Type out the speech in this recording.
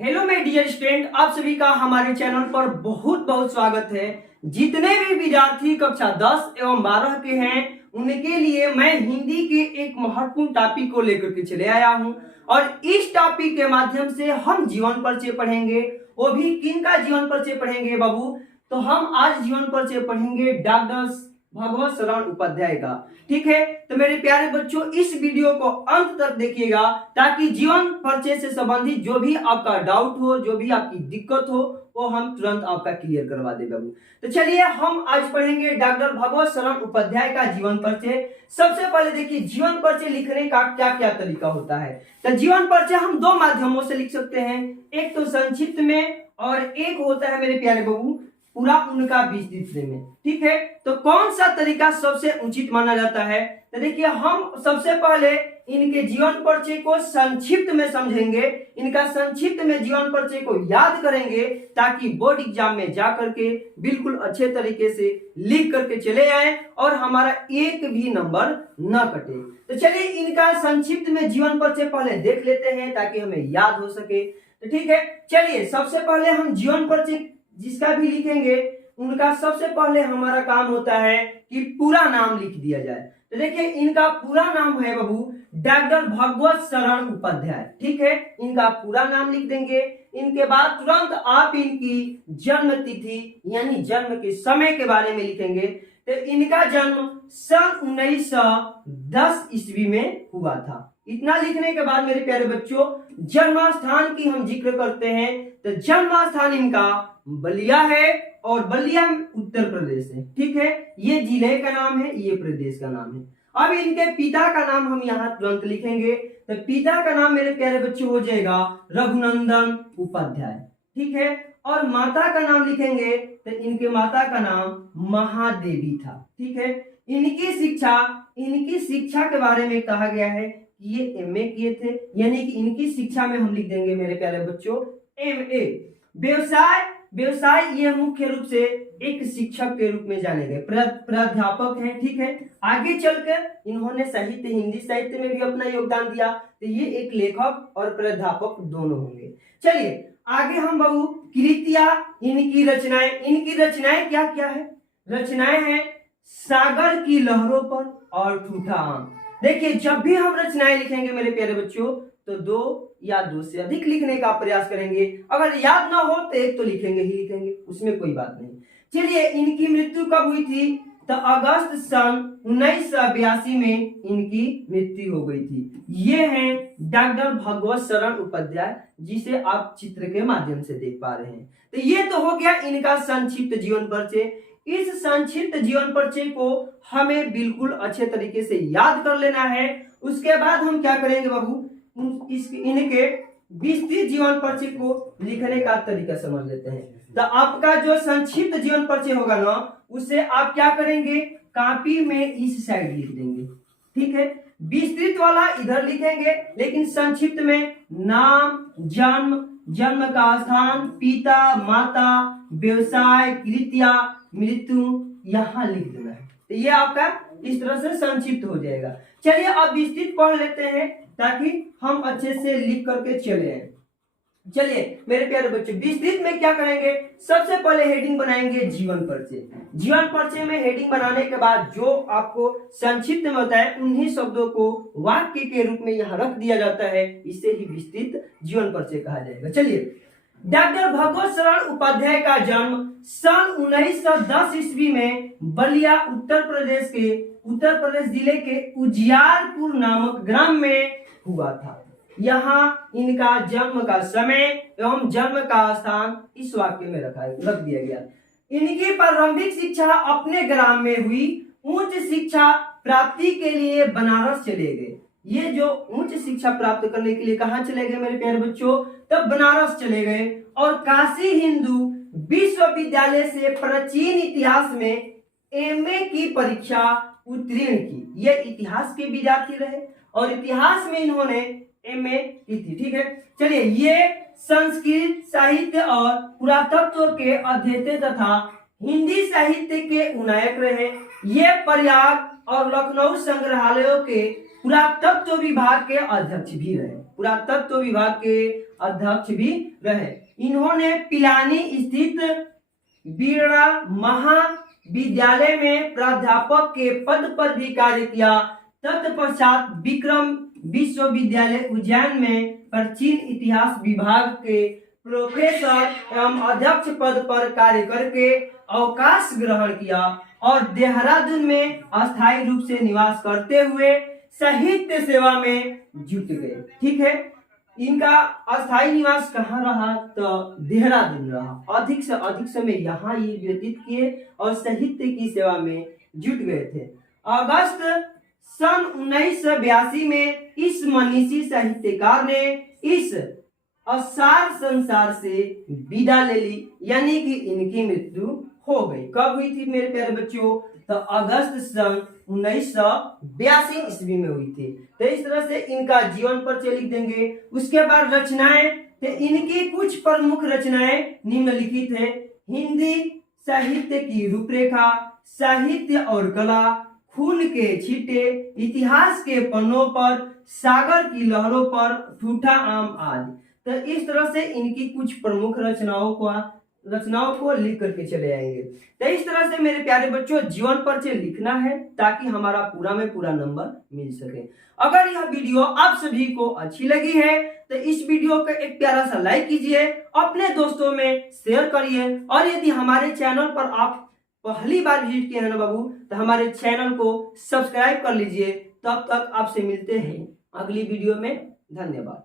Hello मेरे dear student, आप सभी का हमारे चैनल पर बहुत बहुत स्वागत है। जितने भी विद्यार्थी कक्षा 10 एवं 12 के हैं उनके लिए मैं हिंदी के एक महत्वपूर्ण टॉपिक को लेकर के चले आया हूं और इस टॉपिक के माध्यम से हम जीवन परिचय पढ़ेंगे। वो भी किन का जीवन परिचय पढ़ेंगे बाबू? तो हम आज जीवन परिचय पढ़ेंगे डॉक्टर भगवत शरण उपाध्याय का। ठीक है, तो मेरे प्यारे बच्चों इस वीडियो को अंत तक देखिएगा ताकि जीवन परिचय से संबंधित जो भी आपका डाउट हो, जो भी आपकी दिक्कत हो, वो हम तुरंत आपका क्लियर करवा दे बाबू। तो चलिए हम आज पढ़ेंगे डॉक्टर भगवत शरण उपाध्याय का जीवन परिचय। सबसे पहले देखिए जीवन परिचय लिखने का क्या क्या तरीका होता है। तो जीवन परिचय हम दो माध्यमों से लिख सकते हैं, एक तो संक्षिप्त में और एक होता है मेरे प्यारे बाबू पूरा उनका विस्तृत में। ठीक है, तो कौन सा तरीका सबसे उचित माना जाता है? तो देखिए हम सबसे पहले इनके जीवन परिचय को संक्षिप्त में समझेंगे, इनका संक्षिप्त में जीवन परिचय को याद करेंगे ताकि बोर्ड एग्जाम में जा करके बिल्कुल अच्छे तरीके से लिख करके चले आए और हमारा एक भी नंबर न कटे। तो चलिए इनका संक्षिप्त में जीवन परिचय पहले देख लेते हैं ताकि हमें याद हो सके। तो ठीक है, चलिए सबसे पहले हम जीवन परिचय जिसका भी लिखेंगे उनका सबसे पहले हमारा काम होता है कि पूरा नाम लिख दिया जाए। तो देखिए इनका पूरा नाम है बाबू डॉक्टर भगवत शरण उपाध्याय। ठीक है, इनका पूरा नाम लिख देंगे। इनके बाद तुरंत आप इनकी जन्म तिथि यानी जन्म के समय के बारे में लिखेंगे। तो इनका जन्म सन 1910 ईस्वी में हुआ था। इतना लिखने के बाद मेरे प्यारे बच्चों जन्म स्थान की हम जिक्र करते हैं। तो जन्म स्थान इनका बलिया है और बलिया उत्तर प्रदेश है। ठीक है, ये जिले का नाम है, ये प्रदेश का नाम है। अब इनके पिता का नाम हम यहाँ तुरंत लिखेंगे। तो पिता का नाम मेरे प्यारे बच्चे हो जाएगा रघुनंदन उपाध्याय। ठीक है, और माता का नाम लिखेंगे तो इनके माता का नाम महादेवी था। ठीक है, इनकी शिक्षा के बारे में कहा गया है कि ये एमए किए थे, यानी कि इनकी शिक्षा में हम लिख देंगे मेरे प्यारे बच्चों एमए। व्यवसाय ये मुख्य रूप से एक शिक्षक के रूप में जाने गए, प्राध्यापक हैं। ठीक है, आगे चलकर इन्होंने साहित्य हिंदी साहित्य में भी अपना योगदान दिया, तो ये एक लेखक और प्राध्यापक दोनों होंगे। चलिए आगे हम बाबू कृतियां इनकी रचनाएं क्या क्या है? रचनाएं हैं सागर की लहरों पर और ठूठा आम। देखिए जब भी हम रचनाएं लिखेंगे मेरे प्यारे बच्चों तो दो या दो से अधिक लिखने का प्रयास करेंगे। अगर याद ना हो तो एक तो लिखेंगे, उसमें कोई बात नहीं। चलिए इनकी मृत्यु कब हुई थी? तो अगस्त सन 1982 में इनकी मृत्यु हो गई थी। ये हैं डॉक्टर भगवत शरण उपाध्याय जिसे आप चित्र के माध्यम से देख पा रहे हैं। तो ये तो हो गया इनका संक्षिप्त जीवन परिचय। इस संक्षिप्त जीवन परिचय को हमें बिल्कुल अच्छे तरीके से याद कर लेना है। उसके बाद हम क्या करेंगे बाबू इनके विस्तृत जीवन परिचय को लिखने का तरीका समझ लेते हैं। तो आपका जो संक्षिप्त जीवन परिचय होगा ना उसे आप क्या करेंगे कॉपी में इस साइड लिख देंगे। ठीक है, विस्तृत वाला इधर लिखेंगे लेकिन संक्षिप्त में नाम, जन्म का स्थान, पिता माता, व्यवसाय, कृतियां, मृत्यु यहाँ लिख देना है। तो ये आपका इस तरह से संक्षिप्त हो जाएगा। चलिए अब विस्तृत पढ़ लेते हैं ताकि हम अच्छे से लिख करके चले आए। चलिए मेरे प्यारे बच्चे विस्तृत में क्या करेंगे? सबसे पहले हेडिंग बनाएंगे जीवन परिचय। जीवन परिचय में हेडिंग बनाने के बाद जो आपको संक्षिप्त में होता है उन्हीं शब्दों को वाक्य के रूप में यहाँ रख दिया जाता है, इसे ही विस्तृत जीवन परिचय कहा जाएगा। चलिए डॉक्टर भगवत शरण उपाध्याय का जन्म सन 1910 ईस्वी में बलिया उत्तर प्रदेश जिले के उजियारपुर नामक ग्राम में हुआ था। यहाँ इनका जन्म का समय एवं जन्म का स्थान इस वाक्य में रख दिया गया। इनकी प्रारंभिक शिक्षा अपने ग्राम में हुई। उच्च शिक्षा प्राप्ति के लिए बनारस चले गए। ये जो उच्च शिक्षा प्राप्त करने के लिए कहाँ चले गए मेरे प्यारे बच्चों? तब बनारस चले गए और काशी हिंदू विश्वविद्यालय से प्राचीन इतिहास में एमए की परीक्षा उत्तीर्ण की। ये इतिहास के विद्यार्थी रहे और इतिहास में इन्होंने एमए की थी। ठीक है, चलिए ये संस्कृत साहित्य और पुरातत्व के अध्येता तथा हिंदी साहित्य के उन्नायक रहे। ये प्रयाग और लखनऊ संग्रहालयों के पुरातत्व विभाग के अध्यक्ष भी रहे। पुरातत्व विभाग के अध्यक्ष भी रहे। इन्होंने पिलानी स्थित बिरला महाविद्यालय में प्राध्यापक के पद पर भी कार्य किया। तत्पश्चात विक्रम विश्वविद्यालय उज्जैन में प्राचीन इतिहास विभाग के प्रोफेसर एवं अध्यक्ष पद पर कार्य करके अवकाश ग्रहण किया और देहरादून में अस्थायी रूप से निवास करते हुए साहित्य सेवा में जुट गए। ठीक है, इनका अस्थायी निवास कहाँ रहा? तो देहरादून रहा। अधिक से अधिक समय यहाँ ये व्यतीत किए और साहित्य की सेवा में जुट गए थे। अगस्त सन 1982 में इस मनीषी साहित्यकार ने इस असार संसार से विदा ले ली, यानी कि इनकी मृत्यु हो गई। कब हुई थी मेरे प्यारे बच्चों? तो अगस्त सन 1982 ईस्वी में हुई थी। तो इस तरह से इनका जीवन परिचय लिख देंगे। उसके बाद रचनाएं, तो इनकी कुछ प्रमुख रचनाएं निम्नलिखित है। हिंदी साहित्य की रूपरेखा, साहित्य और कला, खून के छींटे, इतिहास के पन्नों पर, सागर की लहरों पर, ठूठा आम आदि। तो इस तरह से इनकी कुछ प्रमुख रचनाओं को लिख करके चले आएंगे। तो इस तरह से मेरे प्यारे बच्चों जीवन परिचय लिखना है ताकि हमारा पूरा में पूरा नंबर मिल सके। अगर यह वीडियो आप सभी को अच्छी लगी है तो इस वीडियो को एक प्यारा सा लाइक कीजिए, अपने दोस्तों में शेयर करिए और यदि हमारे चैनल पर आप पहली बार विजिट किए हैं ना बाबू, तो हमारे चैनल को सब्सक्राइब कर लीजिए। तब तक आपसे मिलते हैं अगली वीडियो में। धन्यवाद।